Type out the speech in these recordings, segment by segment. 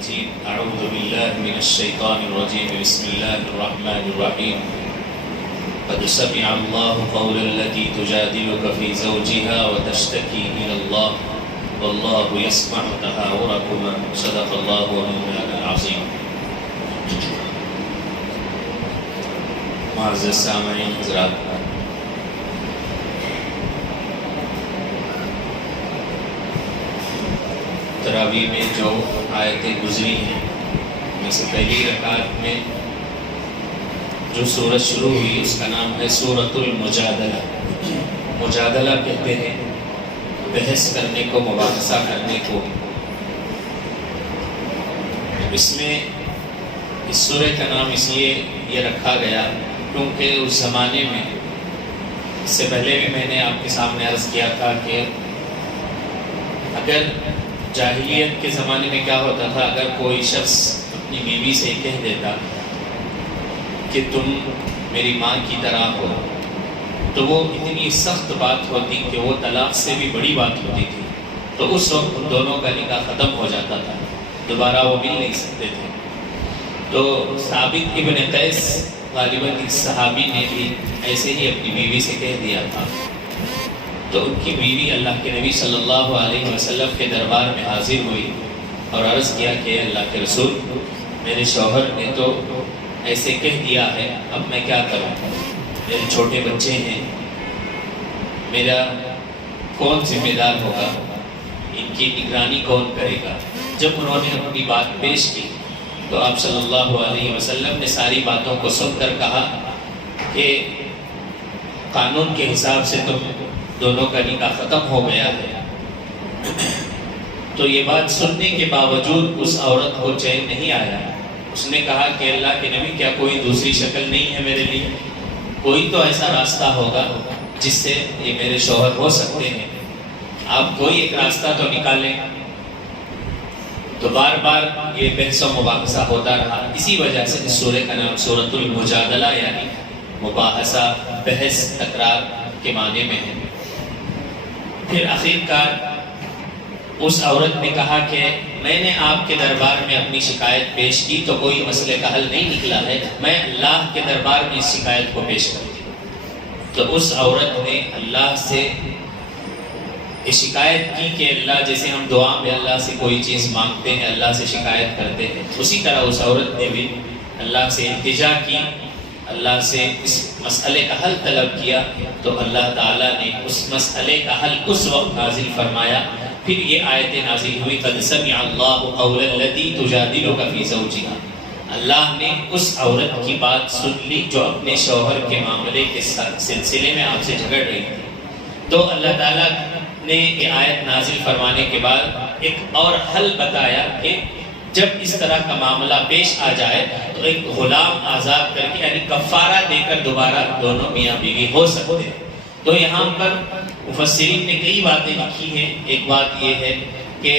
المجيد أعوذ بالله من الشيطان الرجيم بسم الله الرحمن الرحيم قد سمع الله قول التي تجادلك في زوجها وتشتكي إلى الله والله يسمع تحاوركما صدق الله مولانا العظيم. معزز سامعین حضرات، تراویح میں جو آیتیں گزری ہیں میں سے پہلی رکعت میں جو سورت شروع ہوئی اس کا نام ہے سورۃ المجادلہ. مجادلہ کہتے ہیں بحث کرنے کو، مباحثہ کرنے کو. اس میں اس سورہ کا نام اس لیے یہ رکھا گیا کیونکہ اس زمانے میں، اس سے پہلے بھی میں نے آپ کے سامنے عرض کیا تھا کہ اگر جاہلیت کے زمانے میں کیا ہوتا تھا، اگر کوئی شخص اپنی بیوی سے کہہ دیتا کہ تم میری ماں کی طرح ہو، تو وہ اتنی سخت بات ہوتی کہ وہ طلاق سے بھی بڑی بات ہوتی تھی. تو اس وقت ان دونوں کا نکاح ختم ہو جاتا تھا، دوبارہ وہ مل نہیں سکتے تھے. تو ثابت ابن قیس غالباً اس صحابی نے بھی ایسے ہی اپنی بیوی سے کہہ دیا تھا. تو ان کی بیوی اللہ کے نبی صلی اللہ علیہ وسلم کے دربار میں حاضر ہوئی اور عرض کیا کہ اللہ کے رسول، میرے شوہر نے تو ایسے کہہ دیا ہے، اب میں کیا کروں؟ میرے چھوٹے بچے ہیں، میرا کون ذمہ دار ہوگا؟ ان کی نگرانی کون کرے گا؟ جب انہوں نے اپنی بات پیش کی تو آپ صلی اللہ علیہ وسلم نے ساری باتوں کو سن کر کہا کہ قانون کے حساب سے تو دونوں کا نکاح ختم ہو گیا ہے. تو یہ بات سننے کے باوجود اس عورت کو چین نہیں آیا. اس نے کہا کہ اللہ کے نبی، کیا کوئی دوسری شکل نہیں ہے میرے لیے؟ کوئی تو ایسا راستہ ہوگا جس سے یہ میرے شوہر ہو سکتے ہیں، آپ کوئی ایک راستہ تو نکالیں. تو بار بار یہ بحث و مباحثہ ہوتا رہا. اسی وجہ سے اس سورہ کا نام سورۃ المجادلہ یعنی مباحثہ، بحث، تکرار کے معنی میں ہے. پھر آخر کار اس عورت نے کہا کہ میں نے آپ کے دربار میں اپنی شکایت پیش کی تو کوئی مسئلے کا حل نہیں نکلا ہے، میں اللہ کے دربار میں اس شکایت کو پیش کرتی ہوں. تو اس عورت نے اللہ سے یہ شکایت کی کہ اللہ، جیسے ہم دعا میں اللہ سے کوئی چیز مانگتے ہیں، اللہ سے شکایت کرتے ہیں، اسی طرح اس عورت نے بھی اللہ سے التجا کی، اللہ سے اس مسئلے کا حل طلب کیا. تو اللہ تعالیٰ نے اس مسئلے کا حل اس وقت نازل فرمایا. پھر یہ آیتیں نازل ہوئی قد سمع اللہ قول التی تجادلک فی زوجها. اللہ نے اس عورت کی بات سن لی جو اپنے شوہر کے معاملے کے سلسلے میں آپ سے جھگڑ رہی تھی. تو اللہ تعالیٰ نے یہ آیت نازل فرمانے کے بعد ایک اور حل بتایا کہ جب اس طرح کا معاملہ پیش آ جائے تو ایک غلام آزاد کر کے یعنی کفارہ دے کر دوبارہ دونوں میاں بیوی ہو سکتے ہیں. تو یہاں پر مفسرین نے کئی باتیں لکھی ہیں. ایک بات یہ ہے کہ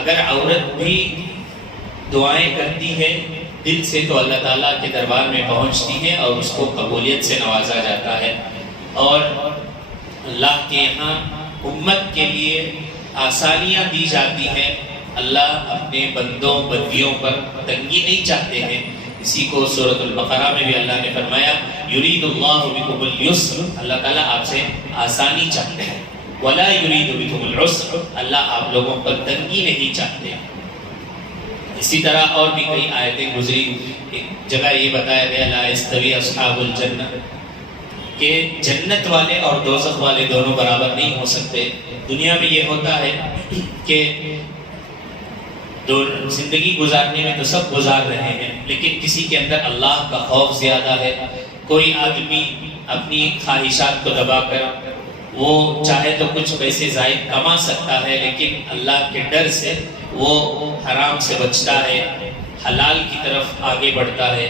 اگر عورت بھی دعائیں کرتی ہے دل سے تو اللہ تعالیٰ کے دربار میں پہنچتی ہے اور اس کو قبولیت سے نوازا جاتا ہے. اور اللہ کے یہاں امت کے لیے آسانیاں دی جاتی ہیں. اللہ اپنے بندوں بندیوں پر تنگی نہیں چاہتے ہیں. اسی کو سورۃ البقرہ میں بھی اللہ نے فرمایا یرید اللہ بکم اليسر، اللہ تعالیٰ آپ سے آسانی چاہتے ہیں. ولا یرید بکم العسر، اللہ آپ لوگوں پر تنگی نہیں چاہتے. اسی طرح اور بھی کئی آیتیں گزری. ایک جگہ یہ بتایا گیا لا یستوی اصحاب الجنہ، کہ جنت والے اور دوزخ والے دونوں برابر نہیں ہو سکتے. دنیا میں یہ ہوتا ہے کہ زندگی گزارنے میں تو سب گزار رہے ہیں لیکن کسی کے اندر اللہ کا خوف زیادہ ہے. کوئی آدمی اپنی خواہشات کو دبا کر وہ چاہے تو کچھ پیسے زائد کما سکتا ہے لیکن اللہ کے ڈر سے وہ حرام سے بچتا ہے، حلال کی طرف آگے بڑھتا ہے،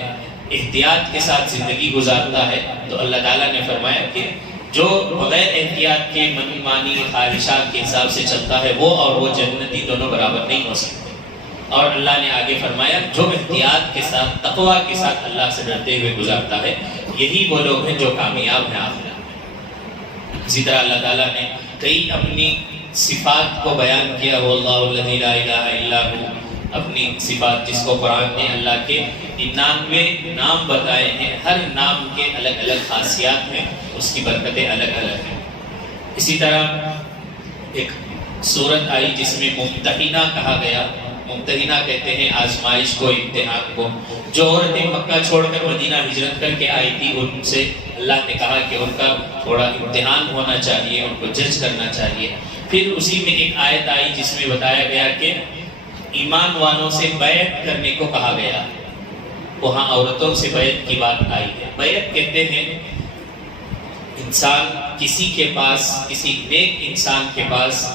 احتیاط کے ساتھ زندگی گزارتا ہے. تو اللہ تعالیٰ نے فرمایا کہ جو بغیر احتیاط کے من مانی خواہشات کے حساب سے چلتا ہے وہ اور وہ جنتی دونوں برابر نہیں ہو سکتے. اور اللہ نے آگے فرمایا جو احتیاط کے ساتھ، تقویٰ کے ساتھ اللہ سے ڈرتے ہوئے گزارتا ہے یہی وہ لوگ ہیں جو کامیاب ہیں آخرت. اسی طرح اللہ تعالیٰ نے کئی اپنی صفات کو بیان کیا. وہ اللہ الذی لا الہ الا ہو، اپنی صفات، جس کو قرآن نے اللہ کے 99 نام بتائے ہیں، ہر نام کے الگ الگ خاصیات ہیں، اس کی برکتیں الگ الگ ہیں۔ اسی طرح ایک سورت آئی جس میں ممتحنہ کہا گیا۔ ممتحنہ کہتے ہیں آزمائش کو، امتحان کو۔ جو عورتیں مکہ چھوڑ کر مدینہ ہجرت کر کے آئی تھی، ان سے اللہ نے کہا کہ ان کا تھوڑا امتحان ہونا چاہیے، ان کو جج کرنا چاہیے۔ پھر اسی میں ایک آیت آئی جس میں بتایا گیا کہ ایمان والوں سے بیعت کرنے کو کہا گیا۔ وہاں عورتوں سے بیعت کی بات آئی ہے۔ بیعت کہتے ہیں انسان کسی کے پاس، کسی نیک انسان کے پاس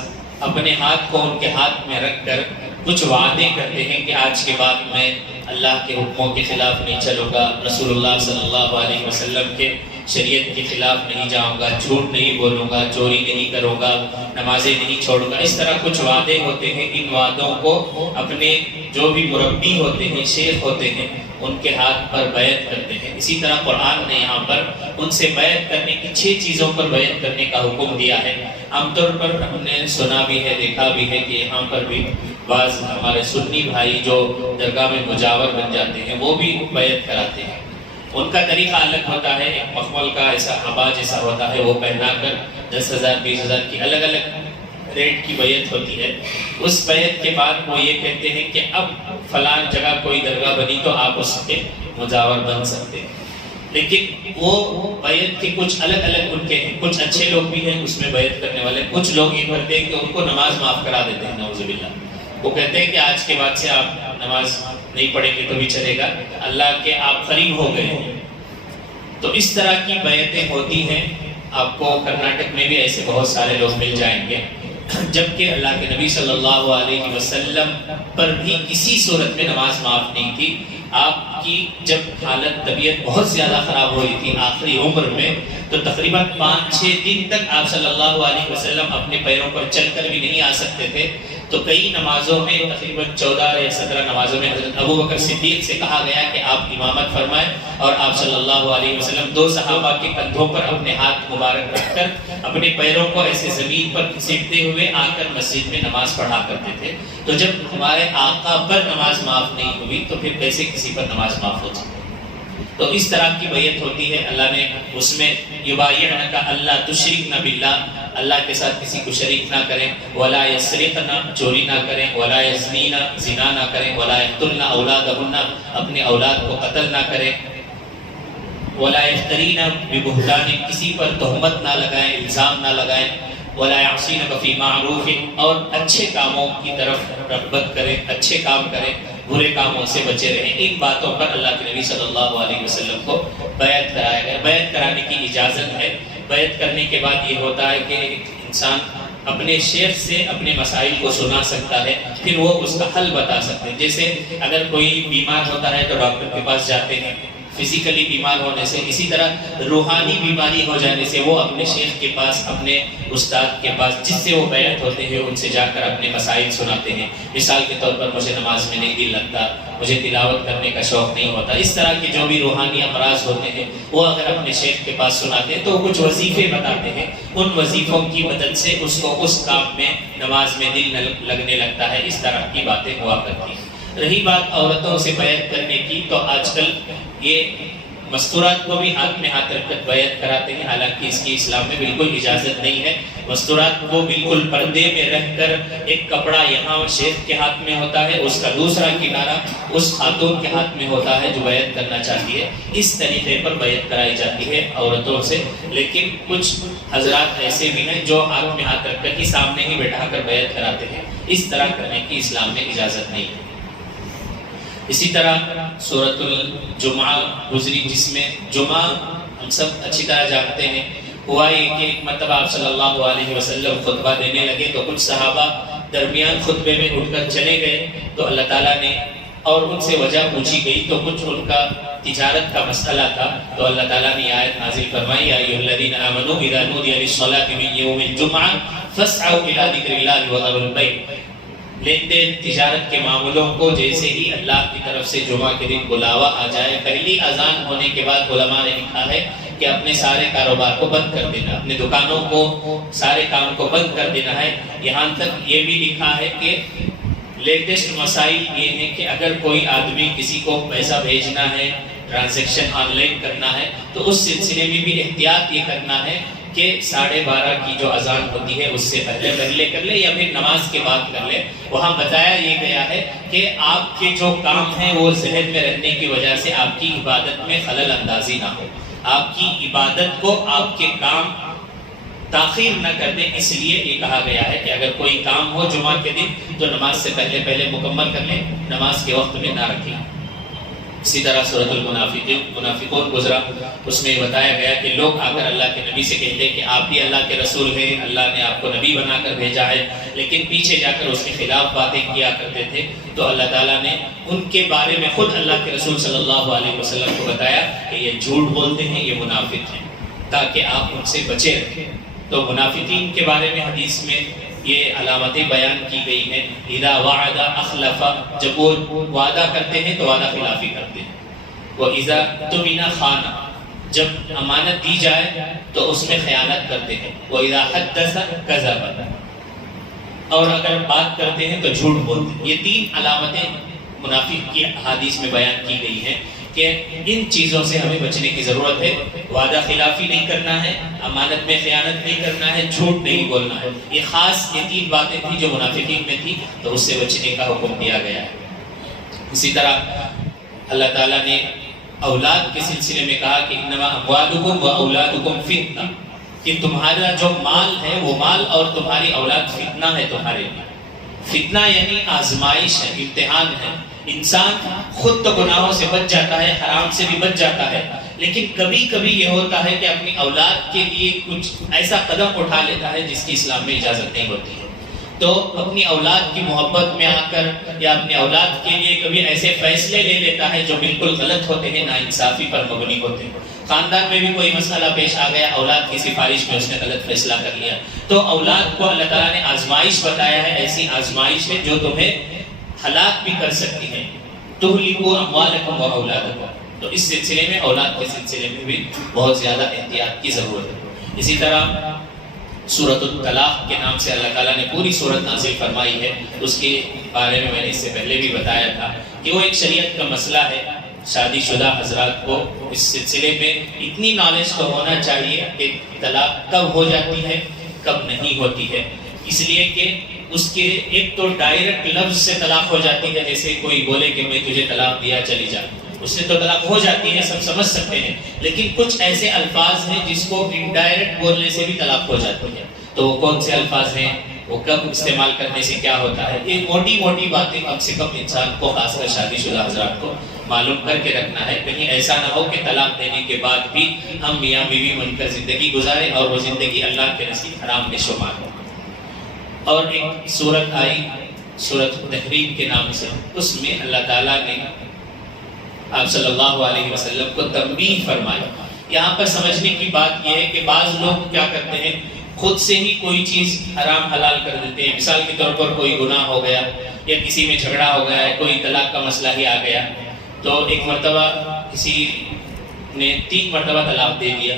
اپنے ہاتھ کو ان کے ہاتھ میں رکھ کر کچھ وعدے کرتے ہیں کہ آج کے بعد میں اللہ کے حکموں کے خلاف نہیں چلوں گا، رسول اللہ صلی اللہ علیہ وسلم کے شریعت کے خلاف نہیں جاؤں گا، جھوٹ نہیں بولوں گا، چوری نہیں کروں گا، نمازیں نہیں چھوڑوں گا۔ اس طرح کچھ وعدے ہوتے ہیں۔ ان وعدوں کو اپنے جو بھی مربی ہوتے ہیں، شیخ ہوتے ہیں، ان کے ہاتھ پر بیعت کرتے ہیں۔ اسی طرح قرآن نے یہاں پر ان سے بیعت کرنے کی 6 چیزوں پر بیعت کرنے کا حکم دیا ہے۔ عام طور پر ہم نے سنا بھی ہے، دیکھا بھی ہے کہ یہاں پر بھی بعض ہمارے سنی بھائی جو درگاہ میں مجاور بن جاتے ہیں، وہ بھی بیعت کراتے ہیں۔ ان کا طریقہ الگ ہوتا ہے۔ ایک مخمل کا ایسا عبا جیسا ہوتا ہے، وہ پہنا کر 10,000 20,000 کی الگ الگ ریٹ کی بیعت ہوتی ہے۔ اس بیعت کے بعد وہ یہ کہتے ہیں کہ اب فلان جگہ کوئی درگاہ بنی تو آپ اس کے مجاور بن سکتے ہیں۔ لیکن وہ بیعت کے کچھ الگ الگ ان کے ہیں۔ کچھ اچھے لوگ بھی ہیں اس میں بیعت کرنے والے۔ کچھ لوگ یہ کرتے ہیں کہ ان کو نماز معاف کرا دیتے ہیں، نعوذ باللہ۔ وہ کہتے ہیں کہ آج کے بعد سے آپ نماز نہیں پڑھیں گے تو بھی چلے گا، اللہ کے آپ قریب ہو گئے ہیں۔ تو اس طرح کی بیعتیں ہوتی ہیں۔ آپ کو کرناٹک میں بھی ایسے بہت سارے لوگ مل جائیں گے۔ جبکہ اللہ کے نبی صلی اللہ علیہ وسلم پر بھی کسی صورت میں نماز معاف نہیں تھی۔ آپ کی جب حالت طبیعت بہت زیادہ خراب ہوئی تھی آخری عمر میں، تو تقریباً 5-6 دن تک آپ صلی اللہ علیہ وسلم اپنے پیروں پر چل کر بھی نہیں آ سکتے تھے۔ تو کئی نمازوں میں، تقریباً 14 یا 17 نمازوں میں حضرت ابو بکر صدیق سے کہا گیا کہ آپ امامت فرمائیں، اور آپ صلی اللہ علیہ وسلم 2 صحابہ کے کندھوں پر اپنے ہاتھ مبارک رکھ کر اپنے پیروں کو ایسے زمین پر گھسیٹتے ہوئے آ کر مسجد میں نماز پڑھا کرتے تھے۔ تو جب ہمارے آقا پر نماز معاف نہیں ہوئی تو پھر کیسے کسی پر نماز معاف ہو سکتی؟ تو اس طرح کی بیعت ہوتی ہے۔ اللہ نے اس میں یبایعنک الا تشرکن باللہ، اللہ کے ساتھ کسی کو شریک نہ کریں، ولا یسرقن، چوری نہ کریں، ولا یزنین، زنا نہ کریں، ولا یقتلن اولادہن، اپنے اولاد کو قتل نہ کریں، ولا یفترین ببہتان، کسی پر تہمت نہ لگائیں، الزام نہ لگائیں، ولا یعصینک فی معروف، اور اچھے کاموں کی طرف رغبت کریں، اچھے کام کریں، برے کاموں سے بچے رہیں۔ ان باتوں پر اللہ کے نبی صلی اللہ علیہ وسلم کو بیعت کرایا گیا۔ بیعت کرانے کی اجازت ہے۔ بیعت کرنے کے بعد یہ ہوتا ہے کہ انسان اپنے شیخ سے اپنے مسائل کو سنا سکتا ہے، پھر وہ اس کا حل بتا سکتے ہیں۔ جیسے اگر کوئی بیمار ہوتا ہے تو ڈاکٹر کے پاس جاتے ہیں فزیکلی بیمار ہونے سے، اسی طرح روحانی بیماری ہو جانے سے وہ اپنے شیخ کے پاس، اپنے استاد کے پاس جس سے وہ بیعت ہوتے ہیں ان سے جا کر اپنے مسائل سناتے ہیں۔ مثال کے طور پر مجھے نماز میں نہیں دل لگتا، مجھے تلاوت کرنے کا شوق نہیں ہوتا، اس طرح کے جو بھی روحانی امراض ہوتے ہیں وہ اگر اپنے شیخ کے پاس سناتے ہیں تو وہ کچھ وظیفے بتاتے ہیں۔ ان وظیفوں کی مدد سے اس کو اس کام میں، نماز میں دل لگنے لگتا ہے۔ اس طرح کی باتیں ہوا کرتی ہیں۔ رہی بات عورتوں سے بیعت کرنے کی، تو آج کل یہ مستورات کو بھی ہاتھ میں ہاتھ رکھ کر بیعت کراتے ہیں، حالانکہ اس کی اسلام میں بالکل اجازت نہیں ہے۔ مستورات کو بالکل پردے میں رکھ کر، ایک کپڑا یہاں شیخ کے ہاتھ میں ہوتا ہے، اس کا دوسرا کنارہ اس خاتون کے ہاتھ میں ہوتا ہے جو بیعت کرنا چاہتی ہے۔ اس طریقے پر بیعت کرائی جاتی ہے عورتوں سے۔ لیکن کچھ حضرات ایسے بھی ہیں جو ہاتھ میں ہاتھ رکھ کر ہی سامنے ہی بیٹھا کر بیعت کراتے ہیں۔ اس طرح کرنے کی اسلام میں اجازت نہیں ہے۔ اسی طرح سورۃ الجمعہ گزری، جس میں جمعہ ہم سب اچھی طرح جانتے ہیں۔ ہوا یہ کہ ایک مرتبہ آپ صلی اللہ علیہ وسلم خطبہ دینے لگے تو کچھ صحابہ درمیان خطبے میں اٹھ کر چلے گئے، تو اللہ تعالیٰ نے اور ان سے وجہ پوچھی گئی، تو کچھ ان کا تجارت کا مسئلہ تھا، تو اللہ تعالیٰ نے آیت نازل فرمائی، یا ایھا الذین آمنوا اذا نودی للصلاۃ من یوم الجمعہ فاسعوا الی ذکر اللہ وذروا البیع۔ لین دین تجارت کے معاملوں کو جیسے ہی اللہ کی طرف سے جمعہ کے دن بلاوا آ جائے، پہلی اذان ہونے کے بعد علماء نے لکھا ہے کہ اپنے سارے کاروبار کو بند کر دینا، اپنے دکانوں کو، سارے کام کو بند کر دینا ہے۔ یہاں تک یہ بھی لکھا ہے کہ لیٹسٹ مسائل یہ ہیں کہ اگر کوئی آدمی کسی کو پیسہ بھیجنا ہے، ٹرانزیکشن آن لائن کرنا ہے، تو اس سلسلے میں بھی احتیاط یہ کرنا ہے کہ 12:30 کی جو اذان ہوتی ہے اس سے پہلے کر لے یا پھر نماز کے بعد کر لے۔ وہاں بتایا یہ گیا ہے کہ آپ کے جو کام ہیں وہ ذہن میں رہنے کی وجہ سے آپ کی عبادت میں خلل اندازی نہ ہو، آپ کی عبادت کو آپ کے کام تاخیر نہ کر دیں، اس لیے یہ کہا گیا ہے کہ اگر کوئی کام ہو جمعہ کے دن تو نماز سے پہلے مکمل کر لیں، نماز کے وقت میں نہ رکھیں۔ اسی طرح سورۃ المنافقون گزرا، اس میں بتایا گیا کہ لوگ آ کر اللہ کے نبی سے کہتے ہیں کہ آپ بھی اللہ کے رسول ہیں، اللہ نے آپ کو نبی بنا کر بھیجا ہے، لیکن پیچھے جا کر اس کے خلاف باتیں کیا کرتے تھے۔ تو اللہ تعالیٰ نے ان کے بارے میں خود اللہ کے رسول صلی اللہ علیہ وسلم کو بتایا کہ یہ جھوٹ بولتے ہیں، یہ منافق ہیں، تاکہ آپ ان سے بچے رہیں۔ تو منافقین کے بارے میں حدیث میں یہ علامتیں بیان کی گئی ہیں۔ اذا وعد اخلف، جب وہ وعدہ کرتے ہیں تو وعدہ خلافی کرتے ہیں۔ واذا اؤتمن خان، جب امانت دی جائے تو اس میں خیانت کرتے ہیں۔ واذا حدث کذب، اور اگر بات کرتے ہیں تو جھوٹ بولتے ہیں۔ یہ 3 علامتیں منافق کی احادیث میں بیان کی گئی ہیں کہ ان چیزوں سے ہمیں بچنے کی ضرورت ہے۔ وعدہ خلافی نہیں کرنا ہے، امانت میں خیانت نہیں کرنا ہے، جھوٹ نہیں بولنا ہے۔ یہ خاص یہ 3 باتیں تھیں جو منافقین میں تھی، تو اس سے بچنے کا حکم دیا گیا ہے۔ اسی طرح اللہ تعالیٰ نے اولاد کے سلسلے میں کہا کہ انما اموالکم و اولادکم فتنہ، کہ تمہارا جو مال ہے وہ مال اور تمہاری اولاد فتنہ ہے تمہارے لیے۔ فتنہ یعنی آزمائش ہے، امتحان ہے۔ انسان خود تو گناہوں سے بچ جاتا ہے، حرام سے بھی بچ جاتا ہے، لیکن کبھی کبھی یہ ہوتا ہے کہ اپنی اولاد کے لیے کچھ ایسا قدم اٹھا لیتا ہے جس کی اسلام میں اجازت نہیں ہوتی ہے۔ تو اپنی اولاد کی محبت میں آ کر یا اپنی اولاد کے لیے کبھی ایسے فیصلے لے لیتا ہے جو بالکل غلط ہوتے ہیں، ناانصافی پر مبنی ہوتے ہیں۔ خاندان میں بھی کوئی مسئلہ پیش آ گیا، اولاد کی سفارش میں اس نے غلط فیصلہ کر لیا، تو اولاد کو اللہ تعالیٰ نے آزمائش بتایا ہے، ایسی آزمائش ہے جو تمہیں ہلاک بھی کر سکتی ہے۔ تہلکوا اموالکم و اولادکم، تو اس سلسلے میں اولاد کے سلسلے میں بھی بہت زیادہ احتیاط کی ضرورت ہے۔ اسی طرح سورۃ الطلاق کے نام سے اللہ تعالیٰ نے پوری سورت نازل فرمائی ہے، اس کے بارے میں نے اس سے پہلے بھی بتایا تھا کہ وہ ایک شریعت کا مسئلہ ہے۔ شادی شدہ حضرات کو اس سلسلے میں اتنی نالج تو ہونا چاہیے کہ طلاق کب ہو جاتی ہے کب نہیں ہوتی ہے، اس لیے کہ اس کے ایک تو ڈائریکٹ لفظ سے طلاق ہو جاتی ہے، جیسے کوئی بولے کہ میں تجھے طلاق دیا چلی جا، اس سے تو طلاق ہو جاتی ہے، سب سمجھ سکتے ہیں، لیکن کچھ ایسے الفاظ ہیں جس کو انڈائریکٹ بولنے سے بھی طلاق ہو جاتی ہے۔ تو وہ کون سے الفاظ ہیں، وہ کب استعمال کرنے سے کیا ہوتا ہے، یہ موٹی موٹی باتیں کم سے کم انسان کو، خاص کر شادی شدہ حضرات کو معلوم کر کے رکھنا ہے، کہیں ایسا نہ ہو کہ طلاق دینے کے بعد بھی ہم میاں بیوی بن کر زندگی گزاریں اور وہ زندگی اللہ کے نزدیک حرام میں شمار ہو۔ اور ایک سورت آئی سورۃ التحریم کے نام سے، اس میں اللہ تعالیٰ نے آپ صلی اللہ علیہ وسلم کو تنبیہ فرمائی۔ یہاں پر سمجھنے کی بات یہ ہے کہ بعض لوگ کیا کرتے ہیں، خود سے ہی کوئی چیز حرام حلال کر دیتے ہیں۔ مثال کے طور پر کوئی گناہ ہو گیا یا کسی میں جھگڑا ہو گیا ہے، کوئی طلاق کا مسئلہ ہی آ گیا، تو ایک مرتبہ کسی نے 3 مرتبہ طلاق دے دیا،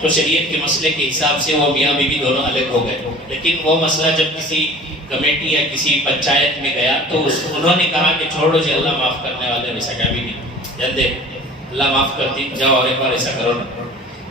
تو شریعت کے مسئلے کے حساب سے وہ میاں بیوی دونوں الگ ہو گئے، لیکن وہ مسئلہ جب کسی کمیٹی یا کسی پنچایت میں گیا تو انہوں نے کہا کہ چھوڑو جی، اللہ معاف کرنے والے، ویسا کیا بھی نہیں، جلدی اللہ معاف کرتی، جاؤ اور ایک بار ایسا کرو نا۔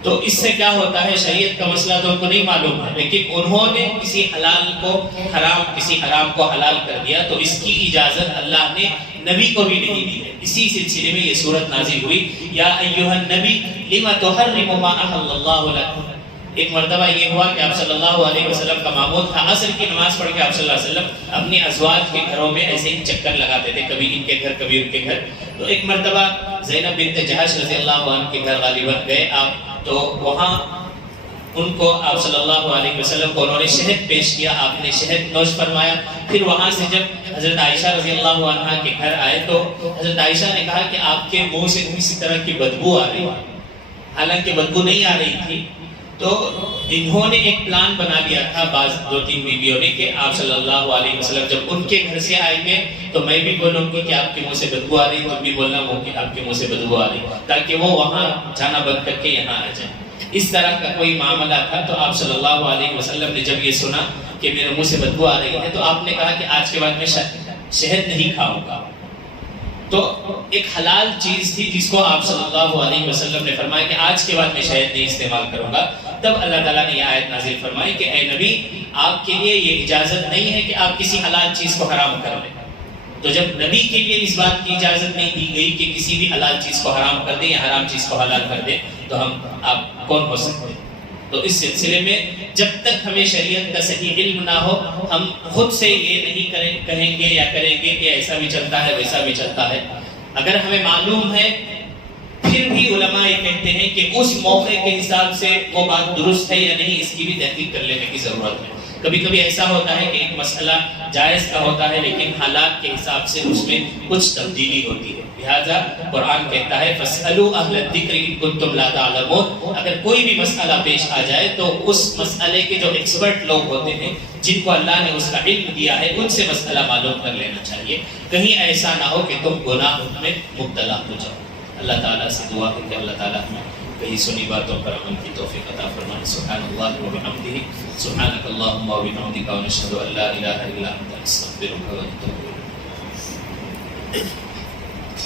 تو اس سے کیا ہوتا ہے، شریعت کا مسئلہ تو ان کو نہیں معلوم ہے، لیکن انہوں نے کسی حلال کو حرام، کسی حرام کو حلال کر دیا، تو اس کی اجازت اللہ نے نبی کو بھی نہیں دی ہے۔ اسی سلسلے میں یہ سورت نازل ہوئی، یا ایھا النبی لما تحرم ما احل اللہ لک۔ ایک مرتبہ یہ ہوا کہ آپ صلی اللہ علیہ وسلم کا معمول تھا، عصر کی نماز پڑھ کے آپ صلی اللہ علیہ وسلم اپنی ازواج کے گھروں میں ایسے ہی چکر لگاتے تھے، کبھی ان کے گھر کبھی ان کے گھر۔ تو ایک مرتبہ زینب بنت جحش رضی اللہ عنہ کے گھر غالباً گئے آپ، تو وہاں ان کو آپ صلی اللہ علیہ وسلم کو انہوں نے شہد پیش کیا، آپ نے شہد نوش فرمایا۔ پھر وہاں سے جب حضرت عائشہ رضی اللہ عنہ کے گھر آئے تو حضرت عائشہ نے کہا کہ آپ کے منہ سے کسی طرح کی بدبو آ رہی ہے، حالانکہ بدبو نہیں آ رہی تھی۔ تو انہوں نے ایک پلان بنا لیا تھا بعض 2-3 بیویوں نے کہ آپ صلی اللہ علیہ وسلم جب ان کے گھر سے آئیں گے تو میں بھی بولوں گی کہ آپ کے منہ سے بدبو آ رہی، تم بھی بولنا وہ کہ آپ کے منہ سے بدبو آ رہی، تاکہ وہ وہاں جانا بند کر کے یہاں آ جائیں۔ اس طرح کا کوئی معاملہ تھا۔ تو آپ صلی اللہ علیہ وسلم نے جب یہ سنا کہ میرے منہ سے بدبو آ رہی ہے تو آپ نے کہا کہ آج کے بعد میں شہد نہیں کھاؤں گا. تو ایک حلال چیز تھی جس کو آپ صلی اللہ علیہ وسلم نے فرمایا کہ آج کے بعد میں شہد نہیں استعمال کروں گا. تب اللہ تعالیٰ نے یہ آیت نازل فرمائی کہ اے نبی آپ کے لیے یہ اجازت نہیں ہے کہ آپ کسی حلال چیز کو حرام کر لیں. تو جب نبی کے لیے اس بات کی اجازت نہیں دی گئی کہ کسی بھی حلال چیز کو حرام کر دیں یا حرام چیز کو حلال کر دیں تو ہم آپ کون ہو سکتے ہیں؟ تو اس سلسلے میں جب تک ہمیں شریعت کا صحیح علم نہ ہو ہم خود سے یہ نہیں کہیں گے یا کریں گے کہ ایسا بھی چلتا ہے ویسا بھی چلتا ہے. اگر ہمیں معلوم ہے پھر بھی علماء یہ کہتے ہیں کہ اس موقع کے حساب سے وہ بات درست ہے یا نہیں اس کی بھی تحقیق کر لینے کی ضرورت ہے. کبھی کبھی ایسا ہوتا ہے کہ ایک مسئلہ جائز کا ہوتا ہے لیکن حالات کے حساب سے اس میں کچھ تبدیلی ہوتی ہے. لہذا قرآن کہتا ہے فَاسْأَلُوا أَهْلَ الذِّكْرِ إِن كُنتُمْ لَا تَعْلَمُونَ. اگر کوئی بھی مسئلہ پیش آ جائے تو اس مسئلے کے جو ایکسپرٹ لوگ ہوتے ہیں جن کو اللہ نے اس کا علم دیا ہے ان سے مسئلہ معلوم کر لینا چاہیے. کہیں ایسا نہ ہو کہ تم گناہ میں مبتلا ہو جاؤ. اللہ تعالیٰ سے دعا ہے کہ اللہ تعالیٰ ہمیں کہیں سنی باتوں پر عمل کی توفیق عطا فرمائے. سبحان اللہ و بحمدہ سبحانک اللہم و بحمدک ونشہد ان لا الہ الا انت نستغفرک و نتوب الیک.